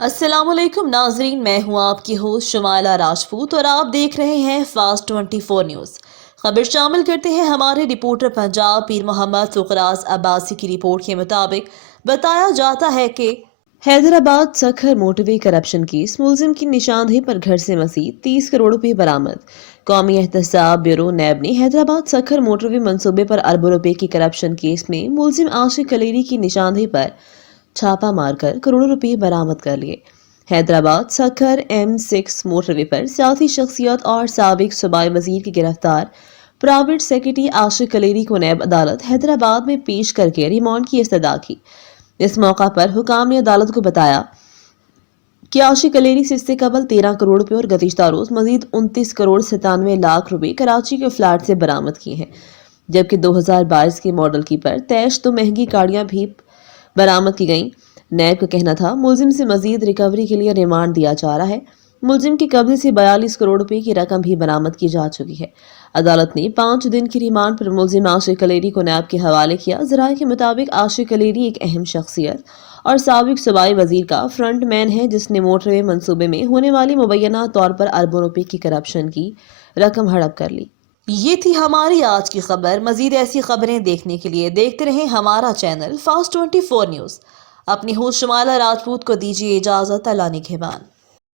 अस्सलाम वालेकुम नाजरीन, मैं हूं आपकी होस्ट शुमाइला राजपूत और आप देख रहे हैं फास्ट 24 न्यूज़। खबर शामिल करते हैं हमारे रिपोर्टर पंजाब पीर मोहम्मद फुकराज अब्बासी की रिपोर्ट के मुताबिक बताया जाता है कि Hyderabad Sukkur motorway corruption case मुलजिम की निशानदेही पर घर से मजीद 30 करोड़ रुपए बरामद। कौमी एहतसाब ब्यूरो नैब ने हैदराबाद सखर मोटरवे मंसूबे पर अरबों रुपए की करप्शन केस में मुलजिम आशिक कलेरी की निशानदेही पर छापा मारकर करोड़ों रुपए बरामद कर लिए। हैदराबाद सखर M6 मोटरवे पर सियासी शख्सियत और साबिक सूबाई वजीर की गिरफ्तार प्राइवेट सेक्रेटरी आशिक कलेरी को नैब अदालत हैदराबाद में पेश करके रिमांड की इस्तदा की। इस मौका पर हुकाम ने अदालत को बताया कि आशिक कलेरी से इससे कबल 13 करोड़ रुपए और गुज़िश्ता रोज मजीद 29 करोड़ 97 लाख रुपए कराची के फ्लैट से बरामद किए हैं, जबकि 2022 के मॉडल की पर तैश तो महंगी गाड़ियां भी बरामद की गईं। नैब का कहना था मुलजिम से मजीद रिकवरी के लिए रिमांड दिया जा रहा है। मुलजिम के कब्जे से 42 करोड़ रुपए की रकम भी बरामद की जा चुकी है। अदालत ने 5 दिन की रिमांड पर मुलजिम आशिक कलेरी को नैब के हवाले किया। ज़राए के मुताबिक आशिक कलेरी एक अहम शख्सियत और साबिक सूबाई वजीर का फ्रंट मैन है, जिसने मोटरवे मंसूबे में होने वाली मुबैना तौर पर अरबों रुपए की करप्शन की रकम हड़प कर ली। ये थी हमारी आज की खबर। मजीद ऐसी खबरें देखने के लिए देखते रहें हमारा चैनल फास्ट 24 न्यूज़। अपनी होस्ट शुमाइला राजपूत को दीजिए इजाजत। अल्लाह निगहबान।